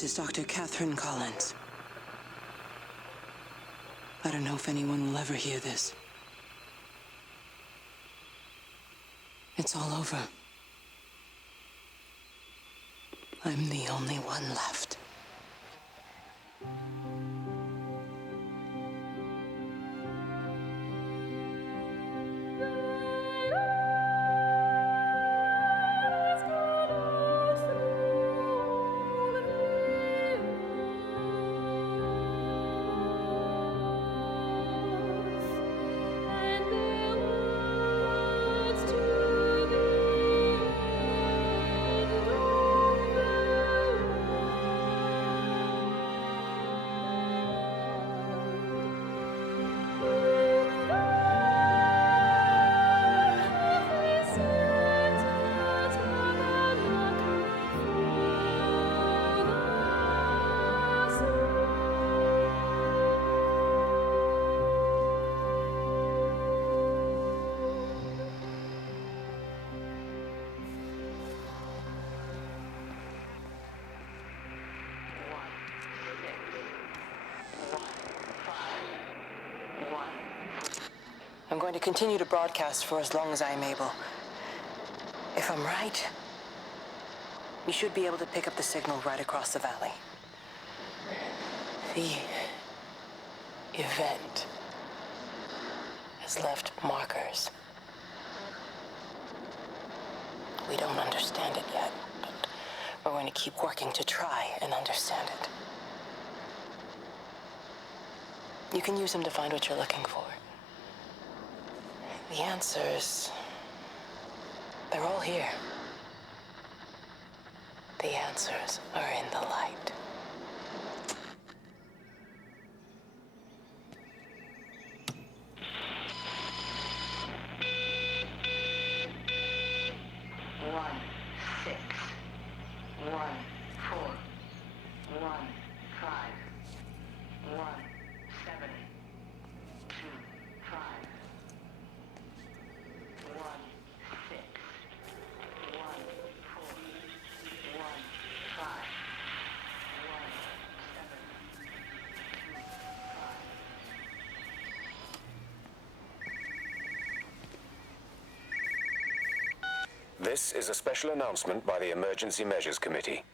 This is Dr. Catherine Collins. I don't know if anyone will ever hear this. It's all over. I'm the only one left. I'm going to continue to broadcast for as long as I am able. If I'm right, we should be able to pick up the signal right across the valley. The event has left markers. We don't understand it yet, but we're going to keep working to try and understand it. You can use them to find what you're looking for. The answers, they're all here. The answers are in the light. This is a special announcement by the Emergency Measures Committee.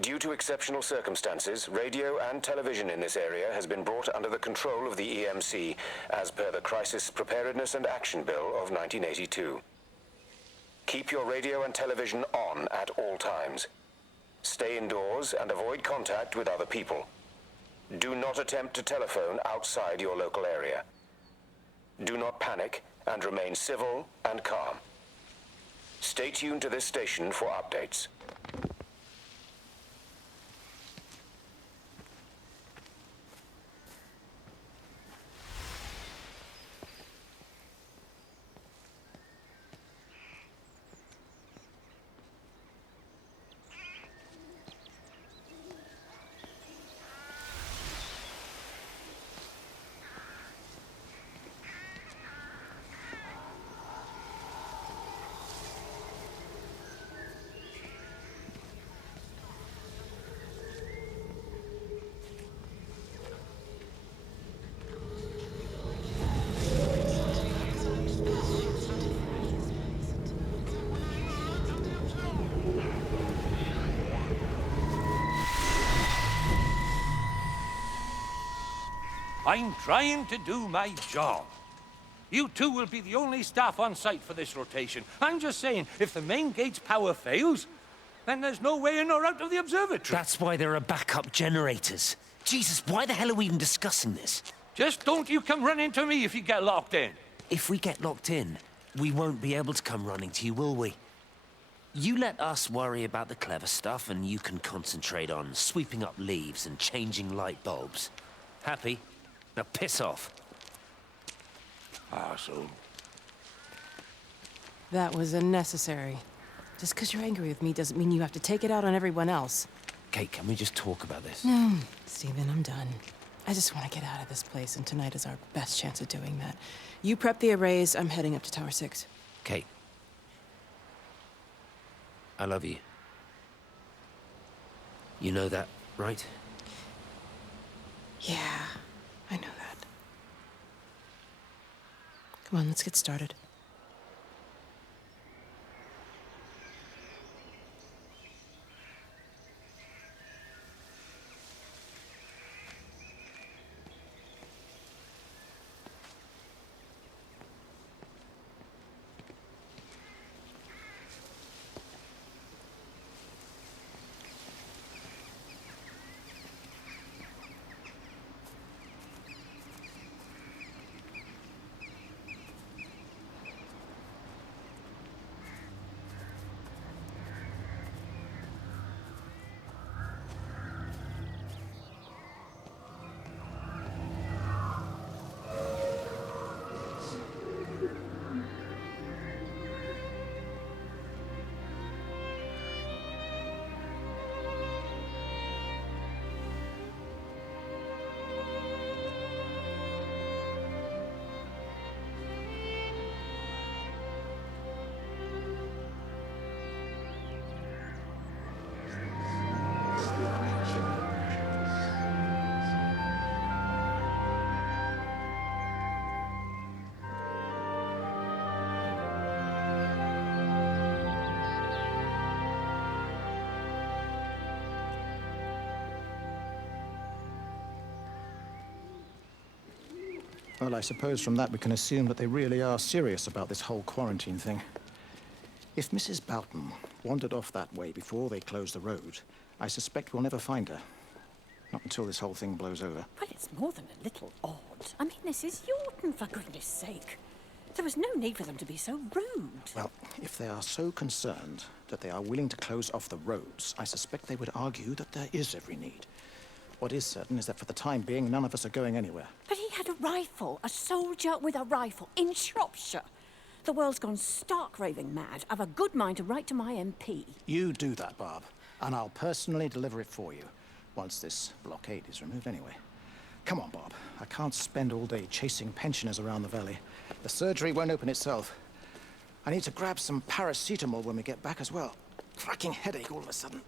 Due to exceptional circumstances, radio and television in this area has been brought under the control of the EMC as per the Crisis Preparedness and Action Bill of 1982. Keep your radio and television on at all times. Stay indoors and avoid contact with other people. Do not attempt to telephone outside your local area. Do not panic and remain civil and calm. Stay tuned to this station for updates. I'm trying to do my job. You two will be the only staff on site for this rotation. I'm just saying, if the main gate's power fails, then there's no way in or out of the observatory. That's why there are backup generators. Jesus, why the hell are we even discussing this? Just don't you come running to me if you get locked in. If we get locked in, we won't be able to come running to you, will we? You let us worry about the clever stuff, and you can concentrate on sweeping up leaves and changing light bulbs. Happy? Now piss off. Arsehole. That was unnecessary. Just because you're angry with me doesn't mean you have to take it out on everyone else. Kate, can we just talk about this? No, Stephen, I'm done. I just want to get out of this place, and tonight is our best chance of doing that. You prep the arrays, I'm heading up to Tower 6. Kate. I love you. You know that, right? Yeah, I know that. Come on, let's get started. Well, I suppose from that we can assume that they really are serious about this whole quarantine thing. If Mrs. Boughton wandered off that way before they closed the road, I suspect we'll never find her. Not until this whole thing blows over. Well, it's more than a little odd. I mean, this is Yorton, for goodness sake. There was no need for them to be so rude. Well, if they are so concerned that they are willing to close off the roads, I suspect they would argue that there is every need. What is certain is that for the time being, none of us are going anywhere. But he had a rifle, a soldier with a rifle, in Shropshire. The world's gone stark raving mad. I've a good mind to write to my MP. You do that, Barb, and I'll personally deliver it for you, once this blockade is removed anyway. Come on, Bob. I can't spend all day chasing pensioners around the valley. The surgery won't open itself. I need to grab some paracetamol when we get back as well. Cracking headache all of a sudden.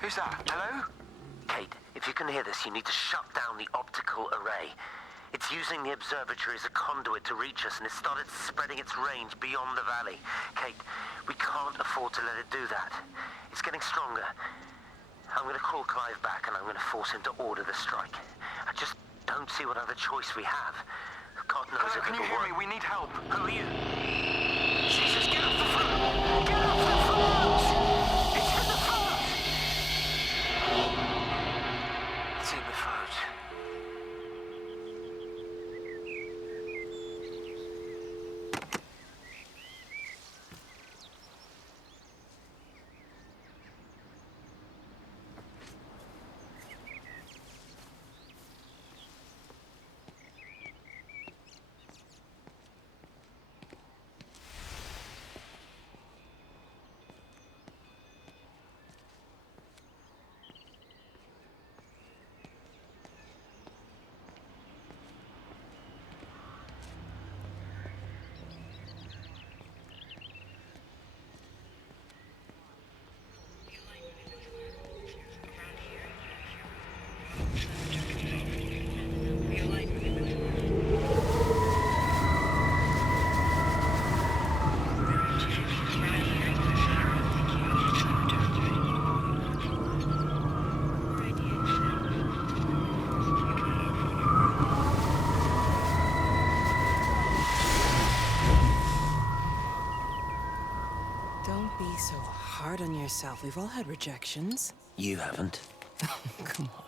Who's that? Hello? Kate, if you can hear this, you need to shut down the optical array. It's using the observatory as a conduit to reach us, and it's started spreading its range beyond the valley. Kate, we can't afford to let it do that. It's getting stronger. I'm going to call Clive back, and I'm going to force him to order the strike. I just don't see what other choice we have. God knows Hello, if can you it'll hear me? work. We need help. Who are you? Jesus, get off the phone! Get off the phone! It's in the phone! It's in the phone. Don't be so hard on yourself. We've all had rejections. You haven't. Come on.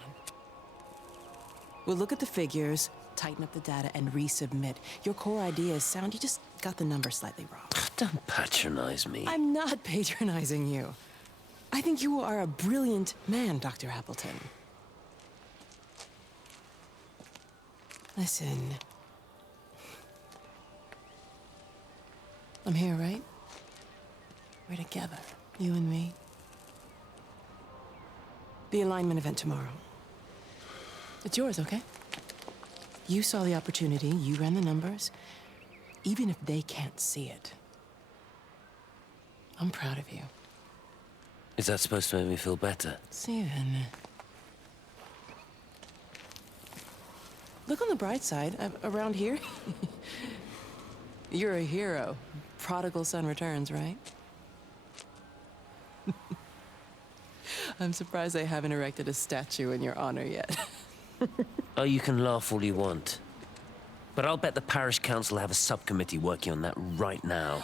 We'll look at the figures, tighten up the data, and resubmit. Your core idea is sound. You just got the numbers slightly wrong. Don't patronize me. I'm not patronizing you. I think you are a brilliant man, Dr. Appleton. Listen. I'm here, right? We're together, you and me. The alignment event tomorrow. It's yours, okay? You saw the opportunity, you ran the numbers. Even if they can't see it, I'm proud of you. Is that supposed to make me feel better? Steven. Look on the bright side. Around here, you're a hero. Prodigal son returns, right? I'm surprised they haven't erected a statue in your honor yet. Oh, you can laugh all you want. But I'll bet the parish council have a subcommittee working on that right now.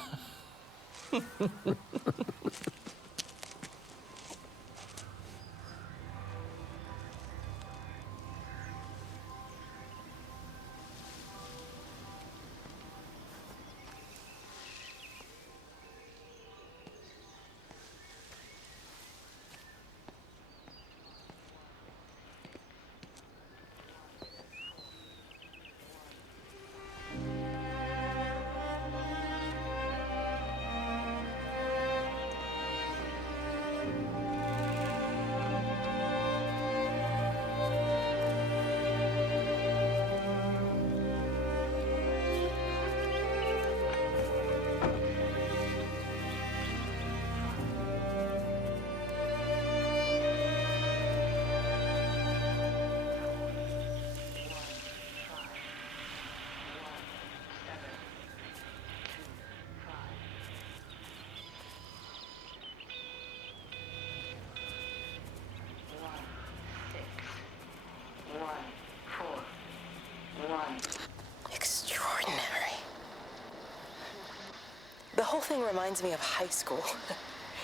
Extraordinary. The whole thing reminds me of high school.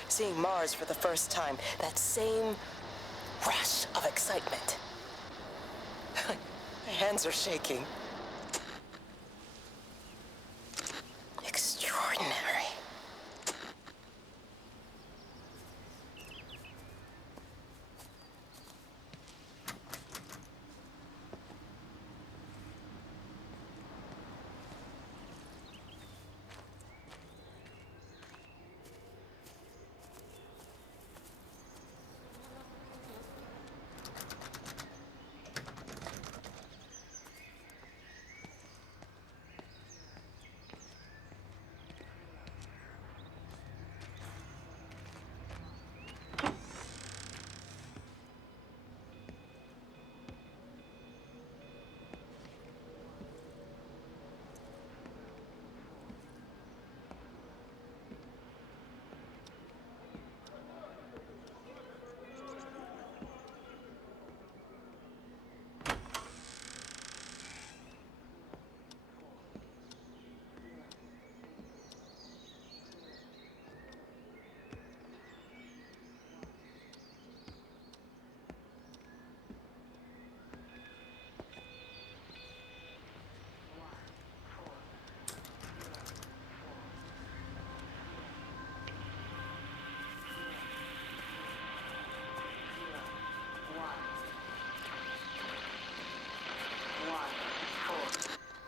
Seeing Mars for the first time. That same rush of excitement. My hands are shaking. Extraordinary.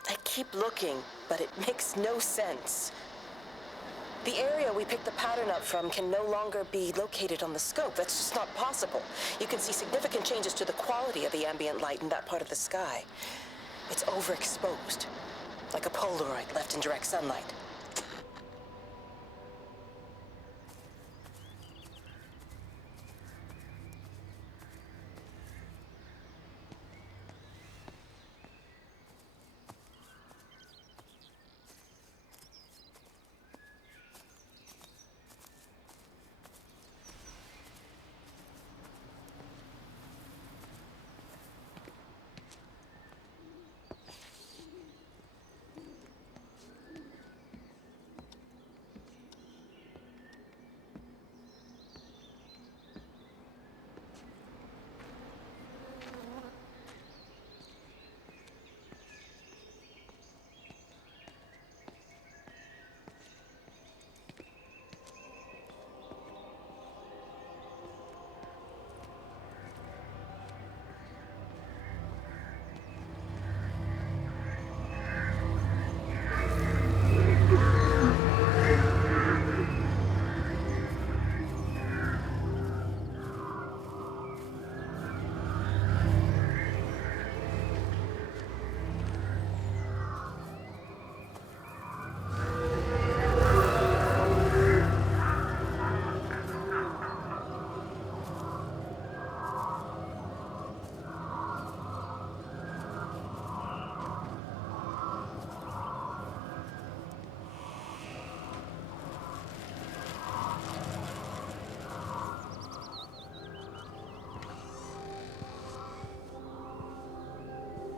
I keep looking, but it makes no sense. The area we picked the pattern up from can no longer be located on the scope. That's just not possible. You can see significant changes to the quality of the ambient light in that part of the sky. It's overexposed, like a Polaroid left in direct sunlight.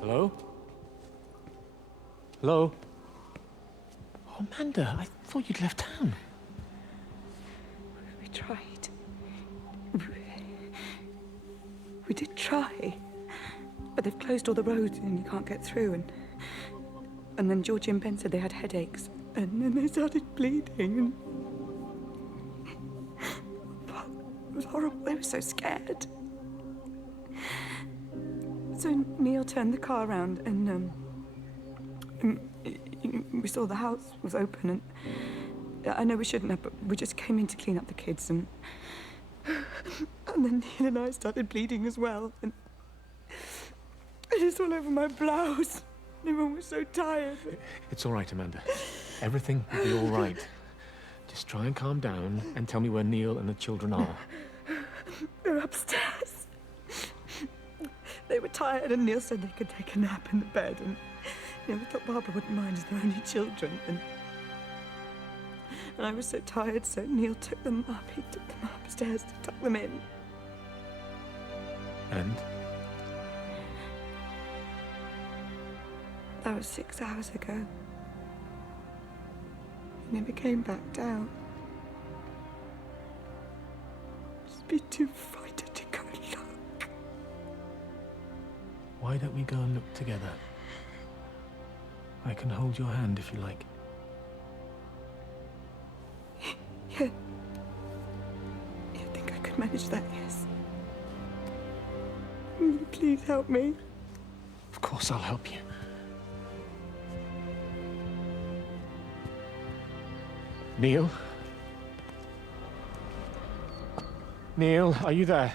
Hello? Hello? Oh, Amanda, I thought you'd left town. We tried. We did try. But they've closed all the roads and you can't get through. And then Georgie and Ben said they had headaches. And then they started bleeding. It was horrible. They were so scared. So Neil turned the car around and we saw the house was open, and I know we shouldn't have, but we just came in to clean up the kids, and then Neil and I started bleeding as well, and it's all over my blouse. Everyone was so tired. It's all right, Amanda. Everything will be all right. Just try and calm down and tell me where Neil and the children are. They're upstairs. They were tired, and Neil said they could take a nap in the bed, and we thought Barbara wouldn't mind as they're only children, and I was so tired, so Neil took them up. He took them upstairs to tuck them in. And? That was 6 hours ago. He never came back down. Just be too frightened to go and look. Why don't we go and look together? I can hold your hand if you like. Yeah. I think I could manage that, yes. Will you please help me? Of course I'll help you. Neil? Neil, are you there?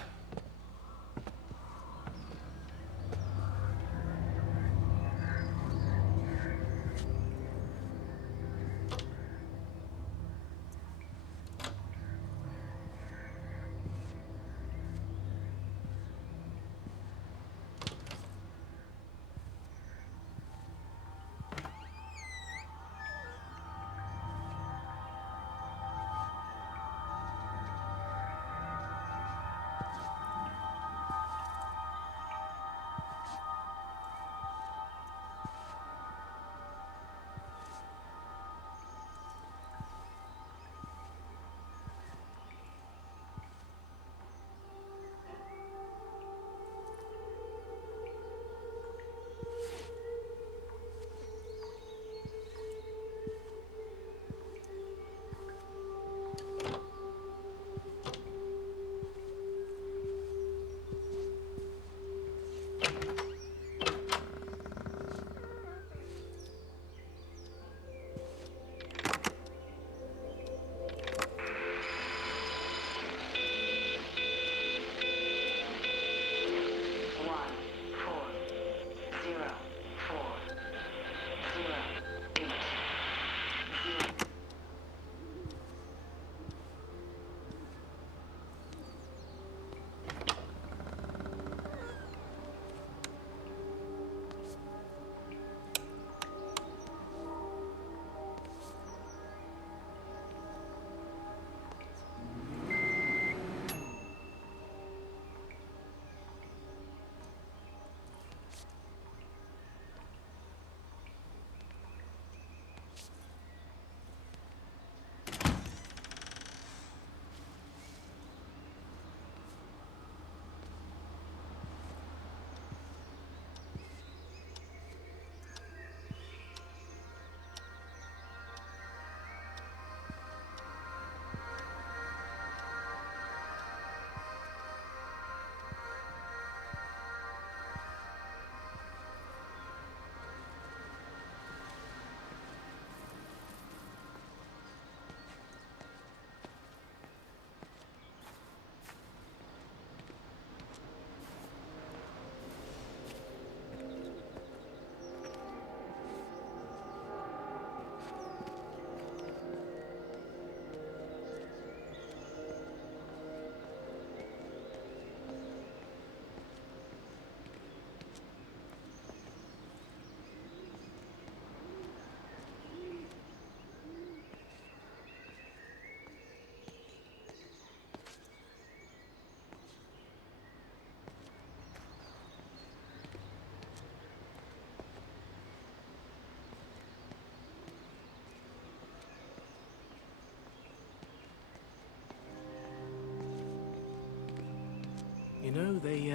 You know, they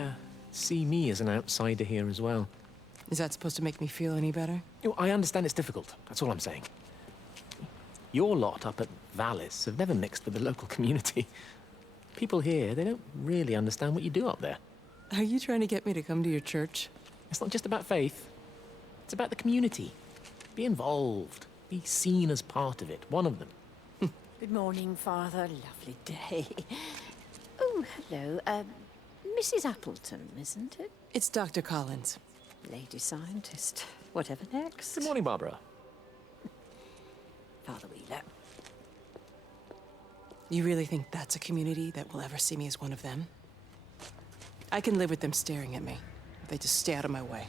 see me as an outsider here as well. Is that supposed to make me feel any better? You know, I understand it's difficult. That's all I'm saying. Your lot up at Vallis have never mixed with the local community. People here, they don't really understand what you do up there. Are you trying to get me to come to your church? It's not just about faith. It's about the community. Be involved. Be seen as part of it. One of them. Good morning, Father. Lovely day. Oh, hello. Mrs. Appleton, isn't it? It's Dr. Collins. Lady scientist. Whatever next. Good morning, Barbara. Father Wheeler. You really think that's a community that will ever see me as one of them? I can live with them staring at me, if they just stay out of my way.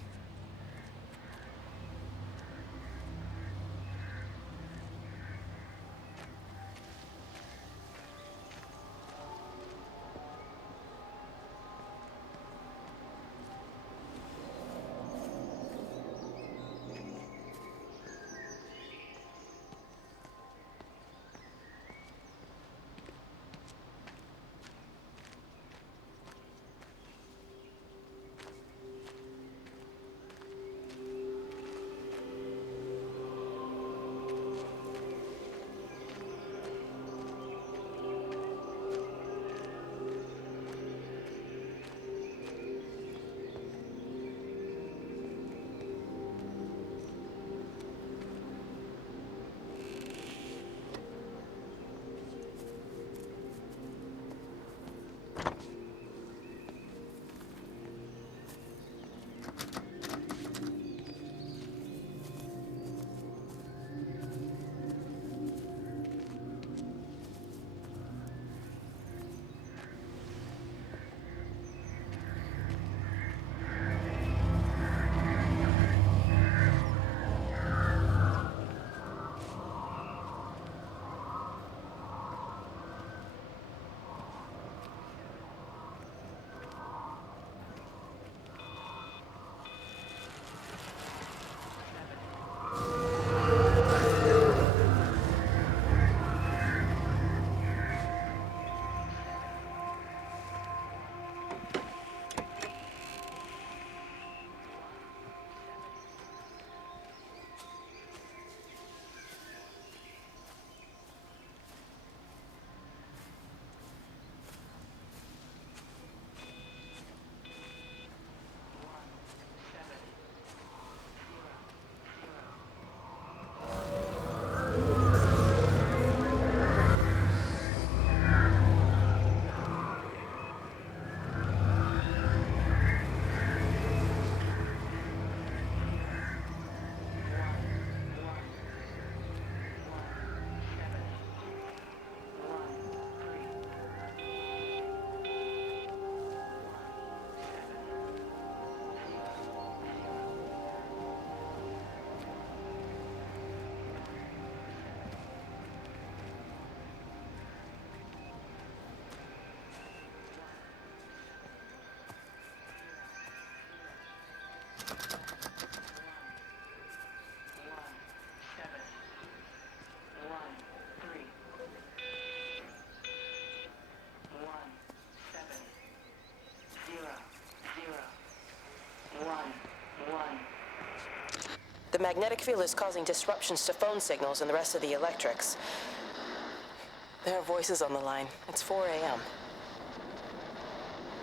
The magnetic field is causing disruptions to phone signals and the rest of the electrics. There are voices on the line. It's 4 a.m.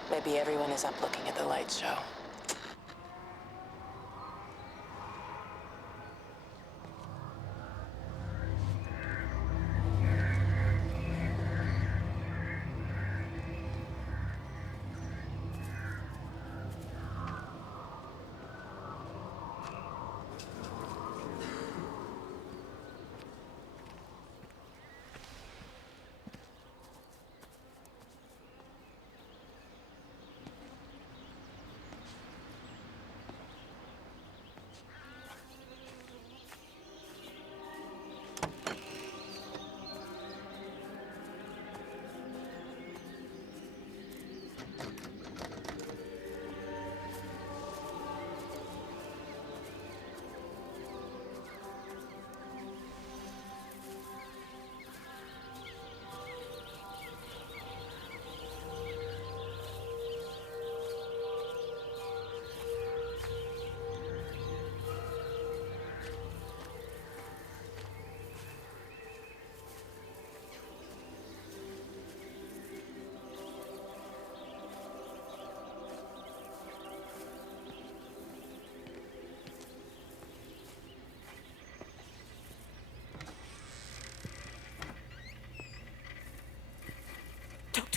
Maybe everyone is up looking at the light show.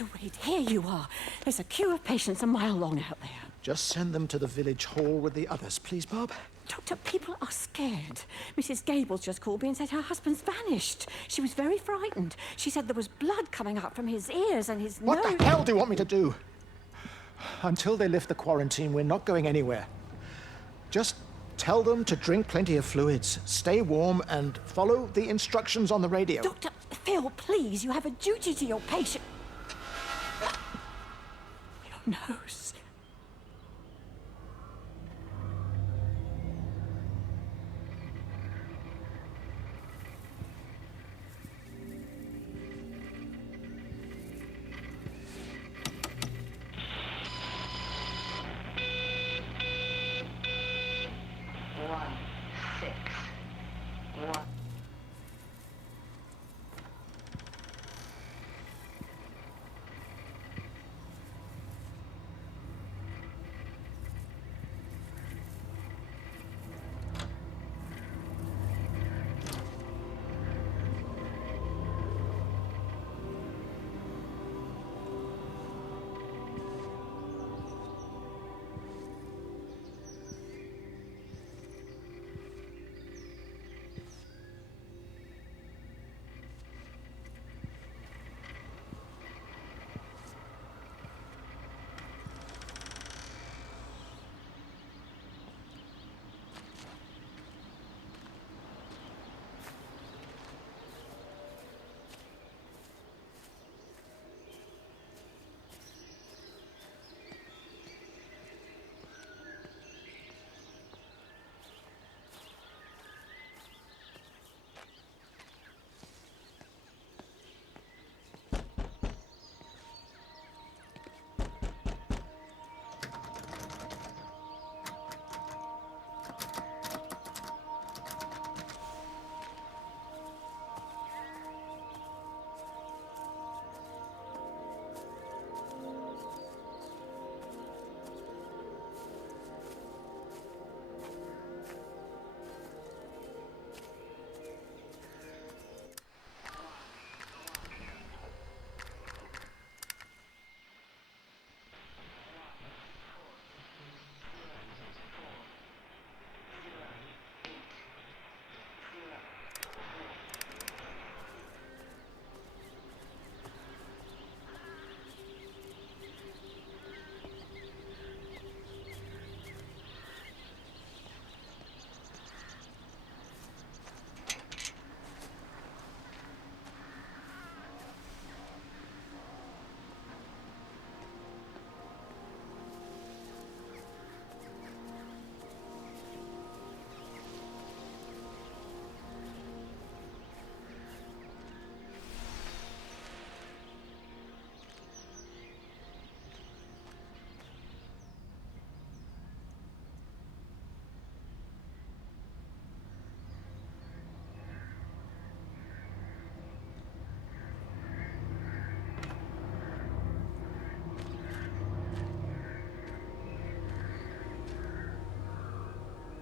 Dr. Reed, here you are. There's a queue of patients a mile long out there. Just send them to the village hall with the others, please, Bob. Doctor, people are scared. Mrs. Gables just called me and said her husband's vanished. She was very frightened. She said there was blood coming up from his ears and his nose. What the hell do you want me to do? Until they lift the quarantine, we're not going anywhere. Just tell them to drink plenty of fluids, stay warm, and follow the instructions on the radio. Dr. Phil, please, you have a duty to your patient. Your nose.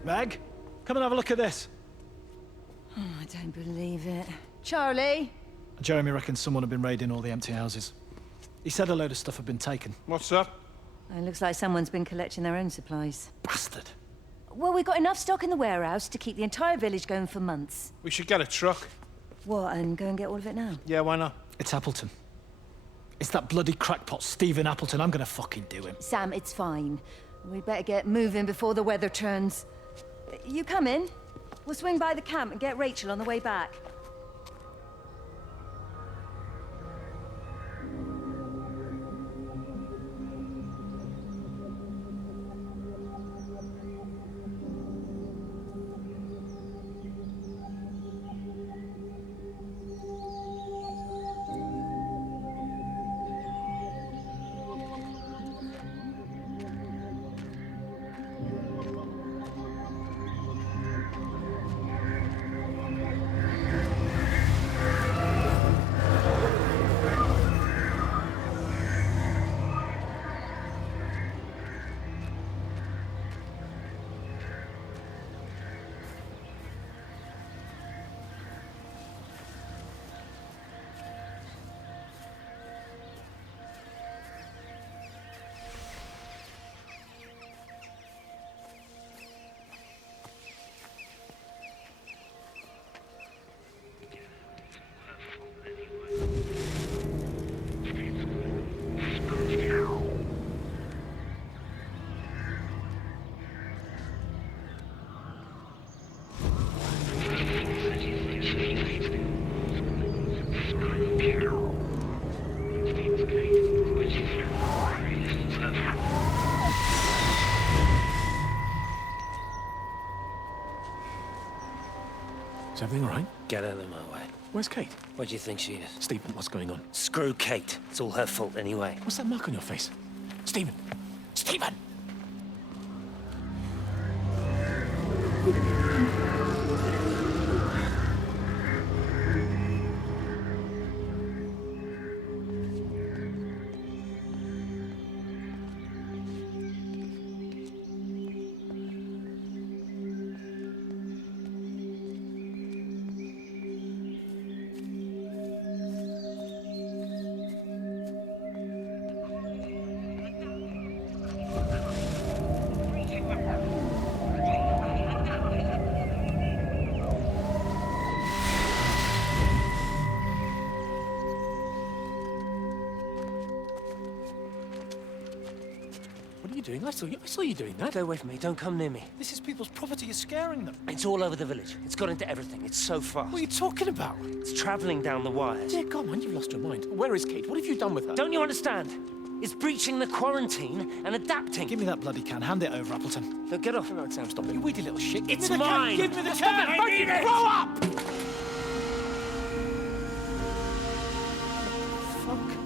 Meg, come and have a look at this. Oh, I don't believe it. Charlie? Jeremy reckons someone had been raiding all the empty houses. He said a load of stuff had been taken. What's that? It looks like someone's been collecting their own supplies. Bastard. Well, we've got enough stock in the warehouse to keep the entire village going for months. We should get a truck. What, and go and get all of it now? Yeah, why not? It's Appleton. It's that bloody crackpot Stephen Appleton. I'm gonna fucking do him. Sam, it's fine. We'd better get moving before the weather turns. You come in. We'll swing by the camp and get Rachel on the way back. Is everything all right? Get out of my way. Where's Kate? Where do you think she is? Stephen, what's going on? Screw Kate. It's all her fault anyway. What's that mark on your face? Stephen! Stephen! What are you doing? I saw you doing that. Stay away from me. Don't come near me. This is people's property. You're scaring them. It's all over the village. It's got into everything. It's so fast. What are you talking about? It's traveling down the wires. Dear God, man, you've lost your mind. Where is Kate? What have you done with her? Don't you understand? It's breaching the quarantine and adapting. Give me that bloody can. Hand it over, Appleton. No, get off. No, Sam, stop it. You weedy little shit. Give It's me the mine. Can. Give me the Stop can. it. I need it. Grow up! Fuck.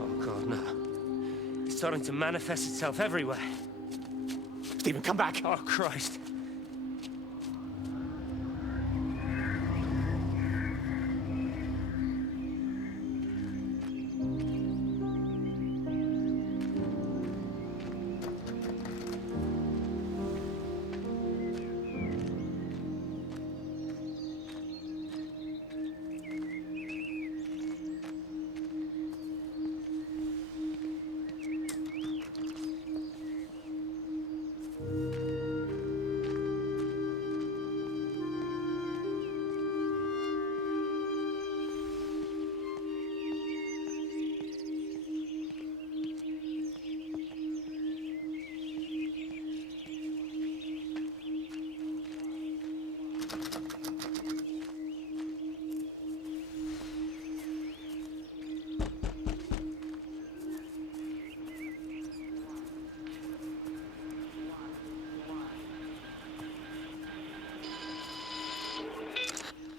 Oh, God, no. It's starting to manifest itself everywhere. Stephen, come back. Oh, Christ.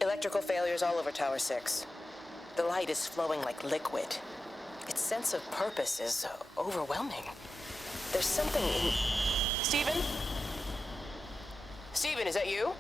Electrical failures all over Tower 6. The light is flowing like liquid. Its sense of purpose is overwhelming. There's something in... Stephen? Stephen, is that you?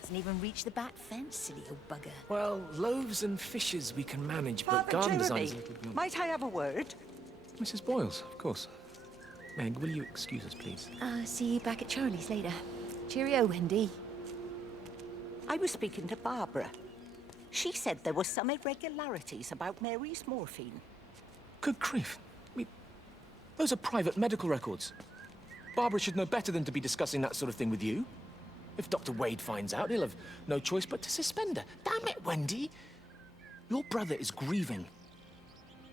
Doesn't even reach the back fence, silly old bugger. Well, loaves and fishes we can manage, but Father garden Jeremy, designs... a little bit- might I have a word? Mrs. Boyles, of course. Meg, will you excuse us, please? See you back at Charlie's later. Cheerio, Wendy. I was speaking to Barbara. She said there were some irregularities about Mary's morphine. Good grief. I mean, those are private medical records. Barbara should know better than to be discussing that sort of thing with you. If Dr. Wade finds out, he'll have no choice but to suspend her. Damn it, Wendy! Your brother is grieving.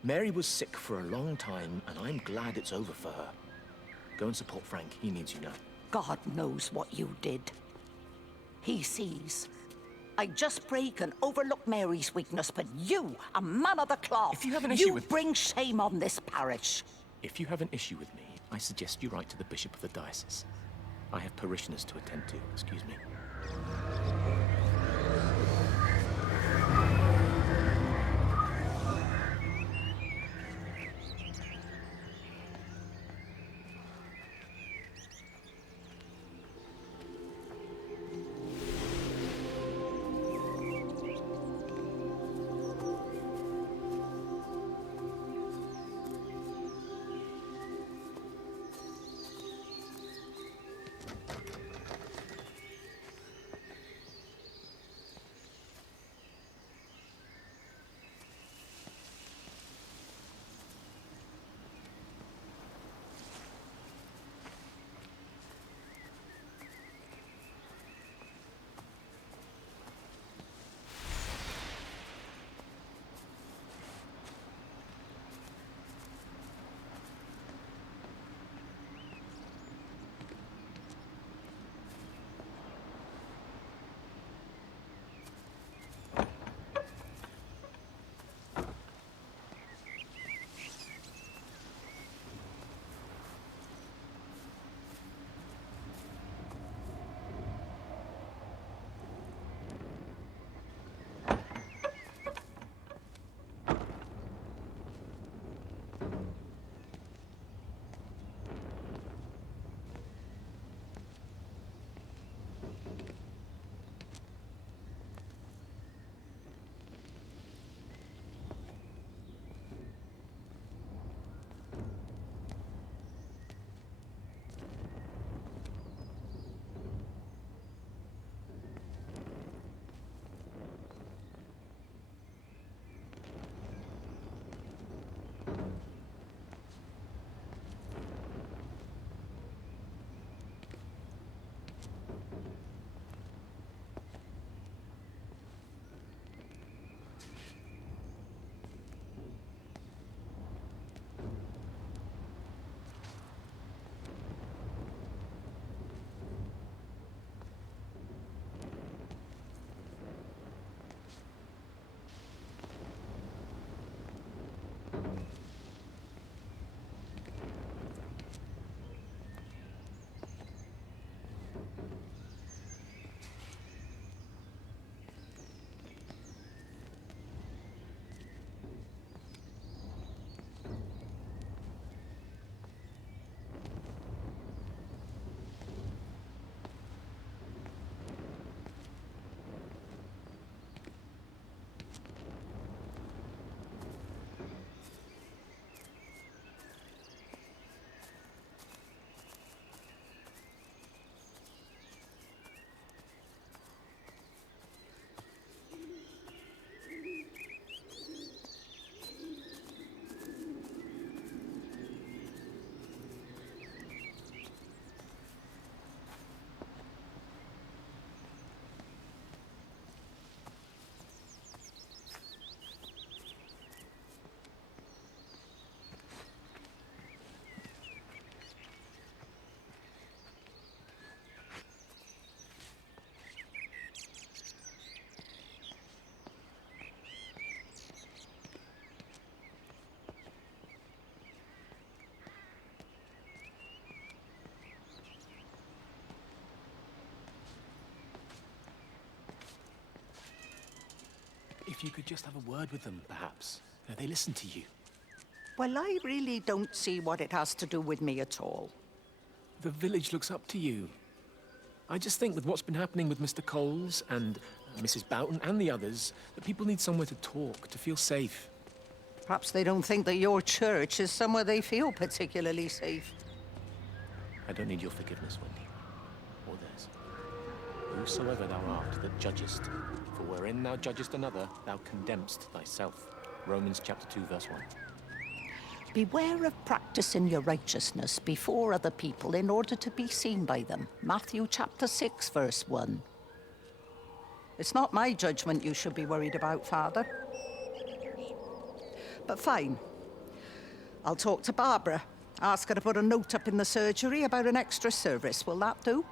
Mary was sick for a long time, and I'm glad it's over for her. Go and support Frank. He needs you now. God knows what you did. He sees. I just pray can overlook Mary's weakness, but you, a man of the cloth, If you have an issue you with- bring shame on this parish. If you have an issue with me, I suggest you write to the Bishop of the Diocese. I have parishioners to attend to. Excuse me. if you could just have a word with them, perhaps. They listen to you. Well, I really don't see what it has to do with me at all. The village looks up to you. I just think with what's been happening with Mr. Coles and Mrs. Boughton and the others, that people need somewhere to talk, to feel safe. Perhaps they don't think that your church is somewhere they feel particularly safe. I don't need your forgiveness, Wendy. Or theirs. Whosoever thou art that judgest, for wherein thou judgest another, thou condemnest thyself. Romans chapter 2, verse 1. Beware of practicing your righteousness before other people in order to be seen by them. Matthew chapter 6, verse 1. It's not my judgment you should be worried about, Father. But fine. I'll talk to Barbara. Ask her to put a note up in the surgery about an extra service. Will that do?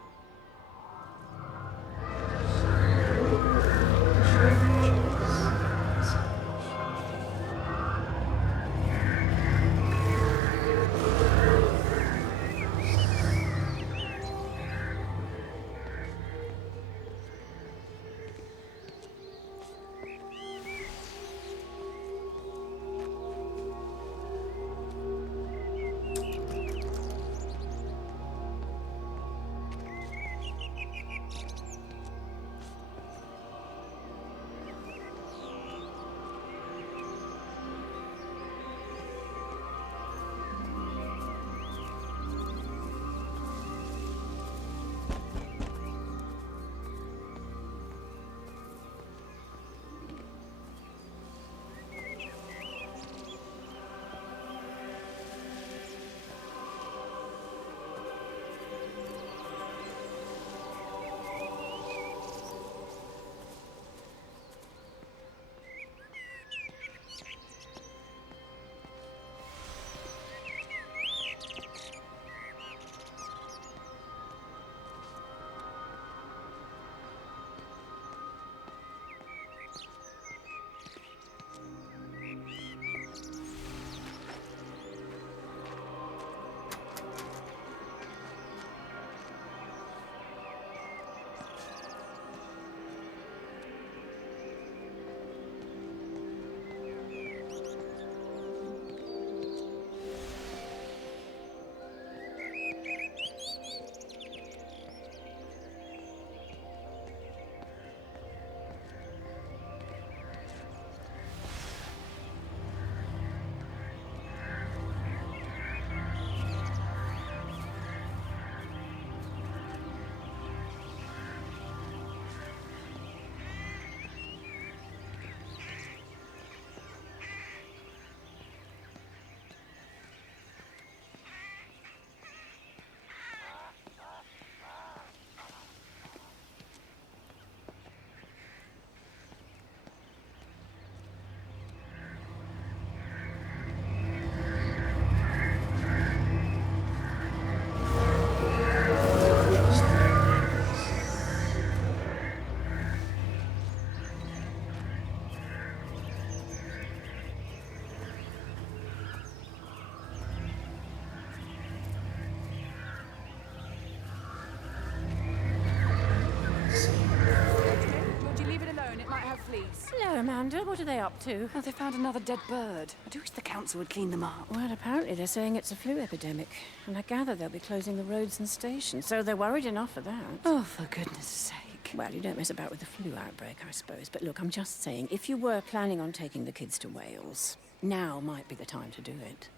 Hello, Amanda. What are they up to? Oh, they found another dead bird. I do wish the council would clean them up. Well, apparently they're saying it's a flu epidemic. And I gather they'll be closing the roads and stations, so they're worried enough for that. Oh, for goodness sake. Well, you don't mess about with the flu outbreak, I suppose. But look, I'm just saying, if you were planning on taking the kids to Wales, now might be the time to do it.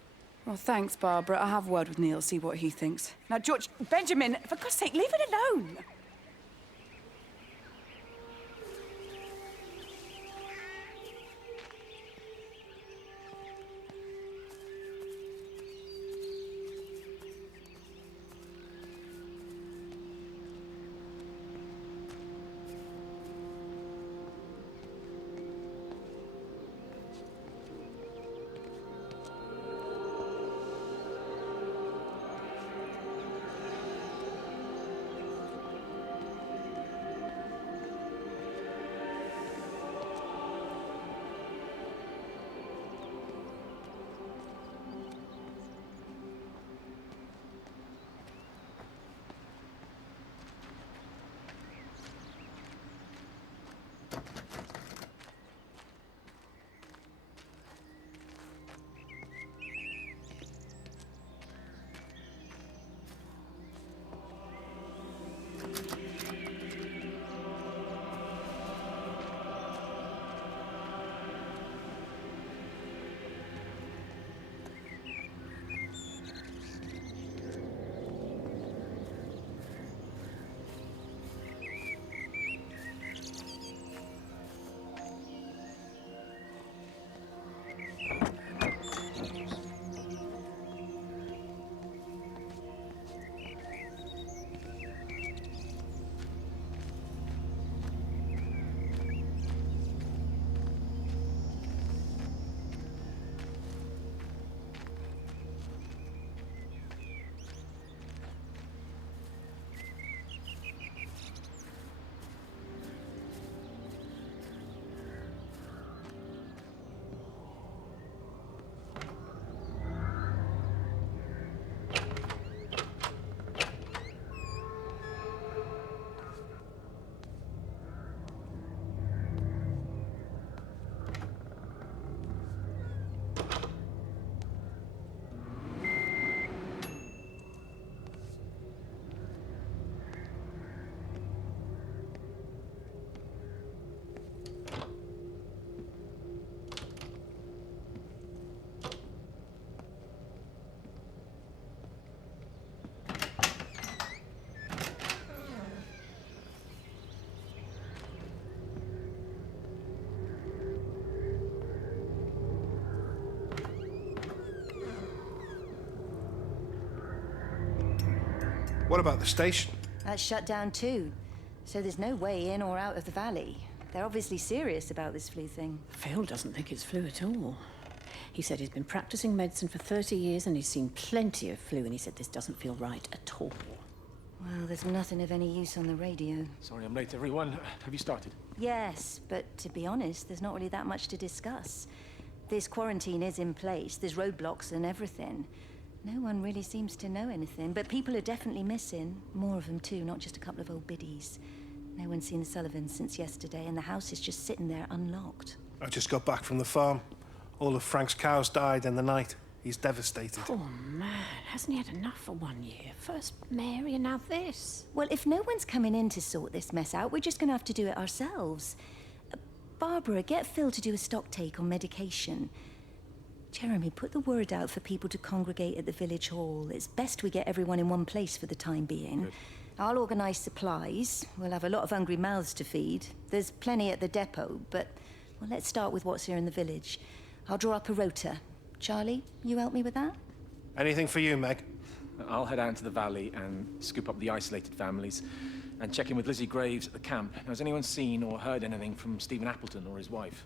Well, thanks, Barbara. I'll have a word with Neil, see what he thinks. Now, George, Benjamin, for God's sake, leave it alone! What about the station? That's shut down too. So there's no way in or out of the valley. They're obviously serious about this flu thing. Phil doesn't think it's flu at all. He said he's been practicing medicine for 30 years and he's seen plenty of flu, and he said this doesn't feel right at all. Well, there's nothing of any use on the radio. Sorry I'm late, everyone. Have you started? Yes, but to be honest, there's not really that much to discuss. This quarantine is in place, there's roadblocks and everything. No one really seems to know anything, but people are definitely missing. More of them too, not just a couple of old biddies. No one's seen the Sullivans since yesterday, and the house is just sitting there unlocked. I just got back from the farm. All of Frank's cows died in the night. He's devastated. Oh man, hasn't he had enough for 1 year? First Mary and now this. Well, if no one's coming in to sort this mess out, we're just gonna have to do it ourselves. Barbara, get Phil to do a stock take on medication. Jeremy, put the word out for people to congregate at the village hall. It's best we get everyone in one place for the time being. Good. I'll organise supplies. We'll have a lot of hungry mouths to feed. There's plenty at the depot, but well, let's start with what's here in the village. I'll draw up a rota. Charlie, you help me with that? Anything for you, Meg? I'll head out into the valley and scoop up the isolated families and check in with Lizzie Graves at the camp. Now, has anyone seen or heard anything from Stephen Appleton or his wife?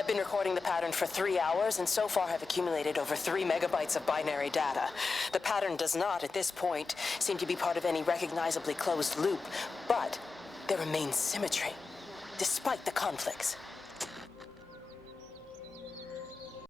I've been recording the pattern for 3 hours, and so far have accumulated over 3 megabytes of binary data. The pattern does not, at this point, seem to be part of any recognizably closed loop, but there remains symmetry, despite the conflicts.